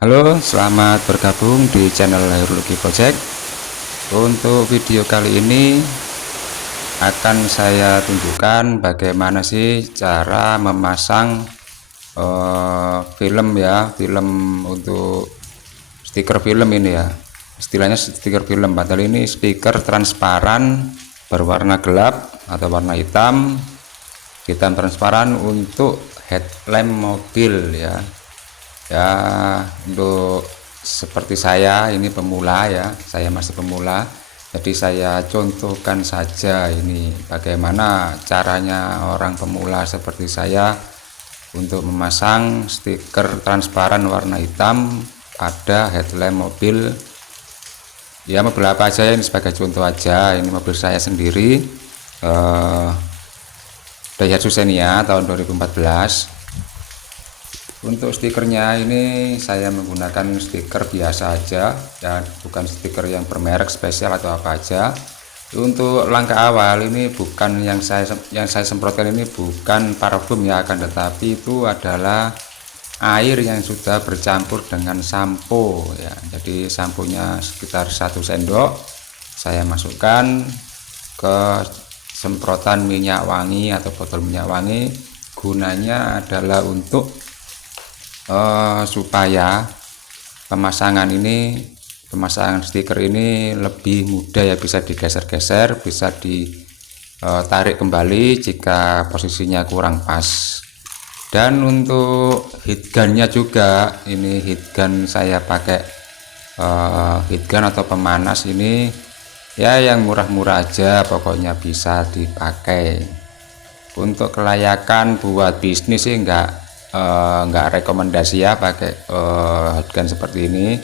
Halo, selamat bergabung di channel Hairul Project. Untuk video kali ini akan saya tunjukkan bagaimana sih cara memasang film film untuk stiker film ini ya. Istilahnya stiker film, padahal ini stiker transparan berwarna gelap atau warna hitam, hitam transparan untuk headlamp mobil ya. Untuk seperti saya ini pemula ya, saya masih pemula, jadi saya contohkan saja ini bagaimana caranya orang pemula seperti saya untuk memasang stiker transparan warna hitam pada headlamp mobil ya, mobil apa aja. Ini sebagai contoh aja, ini mobil saya sendiri, Daihatsu Xenia tahun 2014. Untuk stikernya ini saya menggunakan stiker biasa aja ya, bukan stiker yang bermerek spesial atau apa aja. Untuk langkah awal ini bukan yang saya semprotkan, ini bukan parfum ya, akan tetapi itu adalah air yang sudah bercampur dengan sampo ya. Jadi samponya sekitar 1 sendok saya masukkan ke semprotan minyak wangi atau botol minyak wangi. Gunanya adalah untuk supaya pemasangan stiker ini lebih mudah ya, bisa digeser-geser, bisa ditarik kembali jika posisinya kurang pas. Dan untuk heat gunnya juga, ini heat gun saya pakai heat gun atau pemanas ini ya, yang murah-murah aja pokoknya bisa dipakai. Untuk kelayakan buat bisnis sih enggak rekomendasi ya pakai hotgun seperti ini,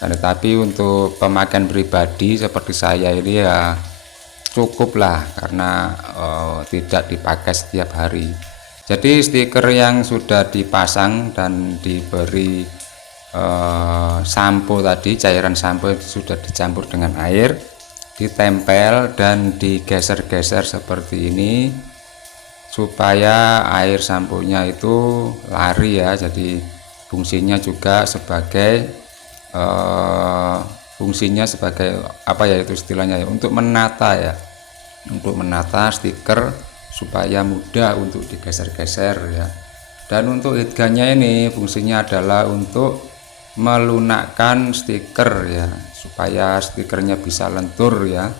tetapi untuk pemakaian pribadi seperti saya ini ya cukup lah, karena tidak dipakai setiap hari. Jadi stiker yang sudah dipasang dan diberi sampo tadi, cairan sampo sudah dicampur dengan air, ditempel dan digeser-geser seperti ini supaya air samponya itu lari ya. Jadi fungsinya juga sebagai apa ya, itu istilahnya ya, untuk menata ya, untuk menata stiker supaya mudah untuk digeser-geser ya. Dan untuk heat gunnya ini fungsinya adalah untuk melunakkan stiker ya, supaya stikernya bisa lentur ya,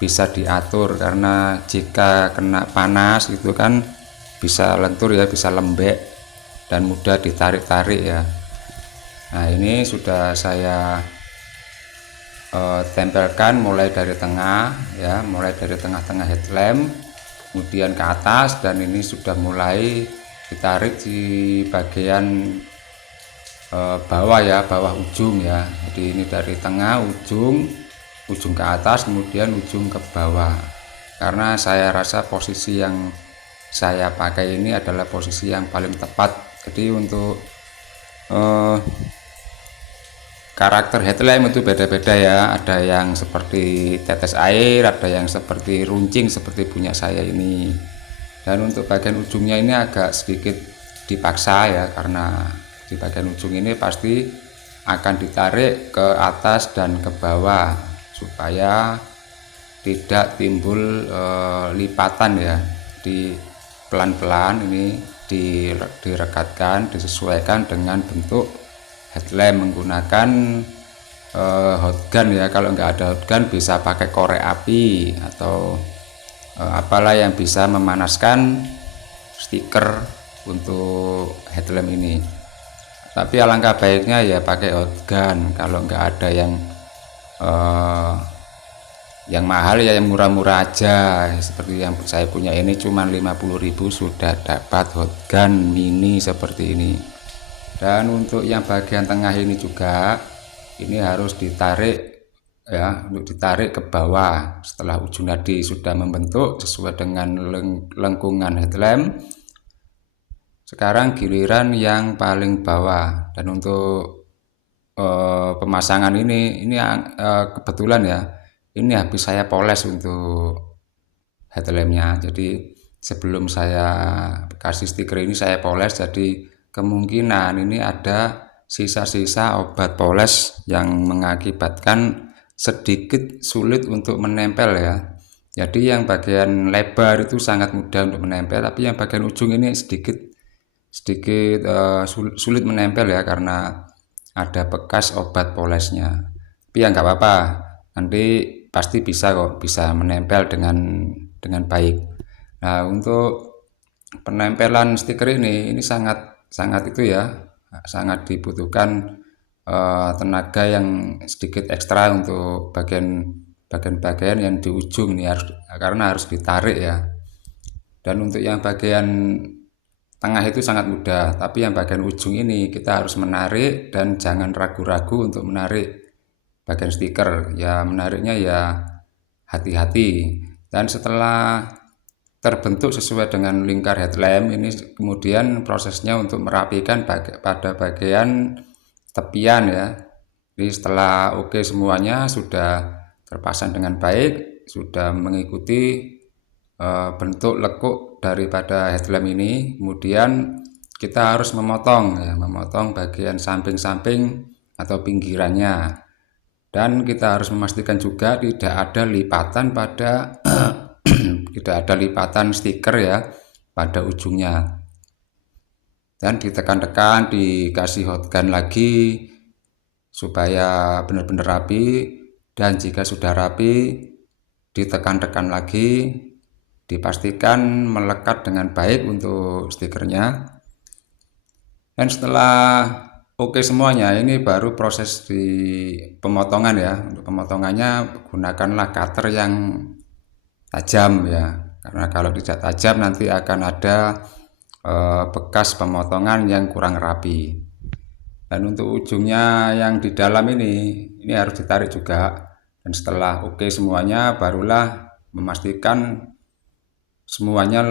bisa diatur, karena jika kena panas itu kan bisa lentur ya, bisa lembek dan mudah ditarik-tarik ya. Nah, ini sudah saya tempelkan mulai dari tengah ya, mulai dari tengah-tengah headlamp kemudian ke atas, dan ini sudah mulai ditarik di bagian bawah ya, bawah ujung ya. Jadi ini dari tengah ujung ke atas, kemudian ujung ke bawah, karena saya rasa posisi yang saya pakai ini adalah posisi yang paling tepat. Jadi untuk karakter headlamp itu beda-beda ya, ada yang seperti tetes air, ada yang seperti runcing seperti punya saya ini. Dan untuk bagian ujungnya ini agak sedikit dipaksa ya, karena di bagian ujung ini pasti akan ditarik ke atas dan ke bawah supaya tidak timbul lipatan ya. Di pelan-pelan ini direkatkan, disesuaikan dengan bentuk headlamp menggunakan hotgun ya. Kalau nggak ada hotgun bisa pakai korek api atau apalah yang bisa memanaskan stiker untuk headlamp ini. Tapi alangkah baiknya ya pakai hotgun kalau nggak ada yang mahal ya, yang murah-murah aja seperti yang saya punya ini, cuma 50.000 sudah dapat hotgun mini seperti ini. Dan untuk yang bagian tengah ini juga, ini harus ditarik ya, untuk ditarik ke bawah. Setelah ujung tadi sudah membentuk sesuai dengan lengkungan headlamp, sekarang giliran yang paling bawah. Dan untuk pemasangan ini kebetulan ya, ini habis saya poles untuk headlampnya. Jadi sebelum saya kasih stiker ini saya poles, jadi kemungkinan ini ada sisa-sisa obat poles yang mengakibatkan sedikit sulit untuk menempel ya. Jadi yang bagian lebar itu sangat mudah untuk menempel, tapi yang bagian ujung ini sedikit sulit menempel ya, karena ada bekas obat polesnya. Tapi ya nggak apa-apa, nanti pasti bisa kok, bisa menempel dengan baik. Nah, untuk penempelan stiker ini sangat sangat itu ya, sangat dibutuhkan tenaga yang sedikit ekstra untuk bagian yang di ujung nih, karena harus ditarik ya. Dan untuk yang bagian tengah itu sangat mudah, tapi yang bagian ujung ini kita harus menarik dan jangan ragu-ragu untuk menarik bagian stiker. Ya menariknya ya hati-hati. Dan setelah terbentuk sesuai dengan lingkar headlamp ini, kemudian prosesnya untuk merapikan pada bagian tepian ya. Jadi setelah oke semuanya, sudah terpasang dengan baik, sudah mengikuti bentuk lekuk daripada headlamp ini, kemudian kita harus memotong ya, memotong bagian samping-samping atau pinggirannya, dan kita harus memastikan juga tidak ada lipatan pada tidak ada lipatan stiker ya pada ujungnya, dan ditekan-tekan, dikasih hot gun lagi supaya benar-benar rapi, dan jika sudah rapi ditekan-tekan lagi, dipastikan melekat dengan baik untuk stikernya. Dan setelah oke semuanya, ini baru proses di pemotongan ya. Untuk pemotongannya gunakanlah cutter yang tajam ya, karena kalau tidak tajam nanti akan ada bekas pemotongan yang kurang rapi. Dan untuk ujungnya yang di dalam ini harus ditarik juga. Dan setelah oke semuanya, barulah memastikan semuanya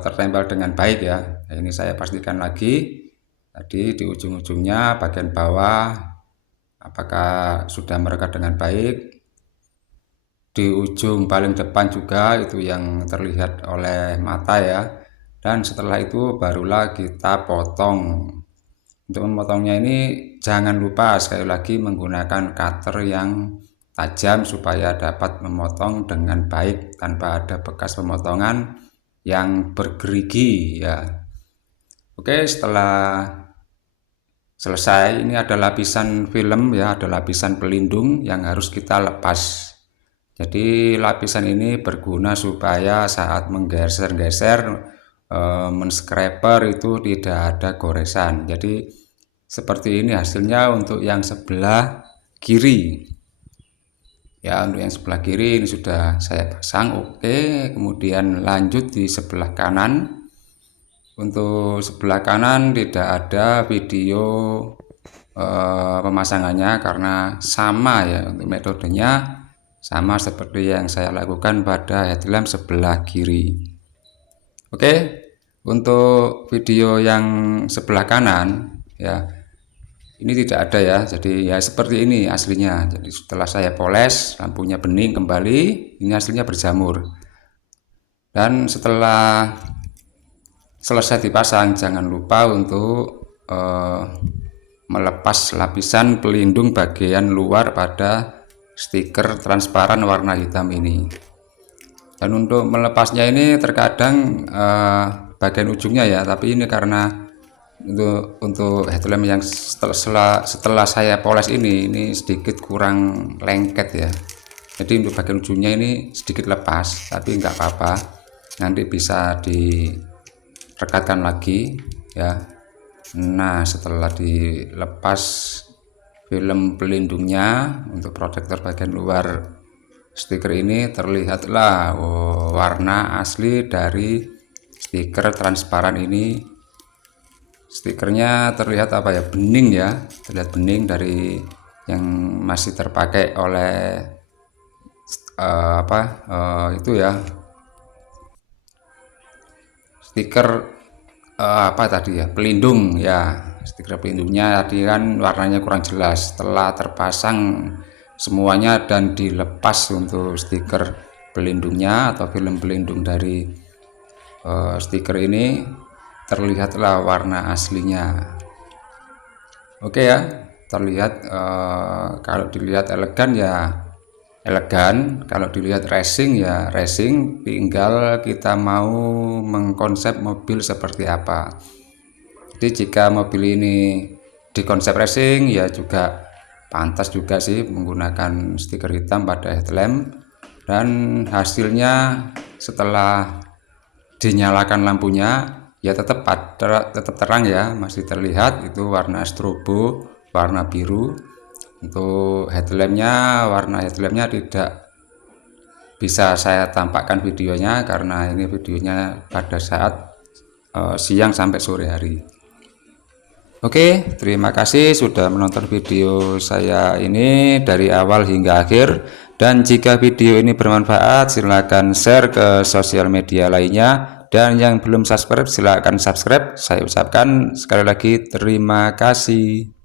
tertempel dengan baik ya. Nah, ini saya pastikan lagi tadi di ujung-ujungnya bagian bawah apakah sudah merekat dengan baik. Di ujung paling depan juga itu yang terlihat oleh mata ya. Dan setelah itu barulah kita potong. Untuk memotongnya ini jangan lupa sekali lagi menggunakan cutter yang tajam supaya dapat memotong dengan baik tanpa ada bekas pemotongan yang bergerigi ya. Oke, setelah selesai, ini ada lapisan film ya, ada lapisan pelindung yang harus kita lepas. Jadi lapisan ini berguna supaya saat menggeser-geser men-scraper itu tidak ada goresan. Jadi seperti ini hasilnya untuk yang sebelah kiri ya. Untuk yang sebelah kiri ini sudah saya pasang oke. Kemudian lanjut di sebelah kanan. Untuk sebelah kanan tidak ada video pemasangannya karena sama ya, untuk metodenya sama seperti yang saya lakukan pada headlamp sebelah kiri. Oke, untuk video yang sebelah kanan ya, ini tidak ada ya. Jadi ya seperti ini aslinya. Jadi setelah saya poles, lampunya bening kembali, ini aslinya berjamur. Dan setelah selesai dipasang, jangan lupa untuk melepas lapisan pelindung bagian luar pada stiker transparan warna hitam ini. Dan untuk melepasnya ini terkadang bagian ujungnya ya, tapi ini karena untuk headlamp yang setelah saya poles ini sedikit kurang lengket ya. Jadi untuk bagian ujungnya ini sedikit lepas, tapi nggak apa-apa, nanti bisa direkatkan lagi ya. Nah, setelah dilepas film pelindungnya untuk protektor bagian luar stiker ini, terlihatlah warna asli dari stiker transparan ini. Stikernya terlihat apa ya, bening ya, terlihat bening dari yang masih terpakai oleh itu ya, stiker apa tadi ya, pelindung ya. Stiker pelindungnya tadi kan warnanya kurang jelas. Setelah terpasang semuanya dan dilepas untuk stiker pelindungnya atau film pelindung dari stiker ini, terlihatlah warna aslinya. Oke ya, terlihat kalau dilihat elegan ya elegan, kalau dilihat racing ya racing, tinggal kita mau mengkonsep mobil seperti apa. Jadi jika mobil ini di konsep racing ya juga pantas juga sih menggunakan stiker hitam pada headlamp, dan hasilnya setelah dinyalakan lampunya ya tetap terang ya, masih terlihat itu warna strobo warna biru. Untuk warna headlampnya tidak bisa saya tampakkan videonya karena ini videonya pada saat siang sampai sore hari. Oke, terima kasih sudah menonton video saya ini dari awal hingga akhir. Dan jika video ini bermanfaat, silakan share ke sosial media lainnya. Dan yang belum subscribe, silakan subscribe. Saya ucapkan sekali lagi terima kasih.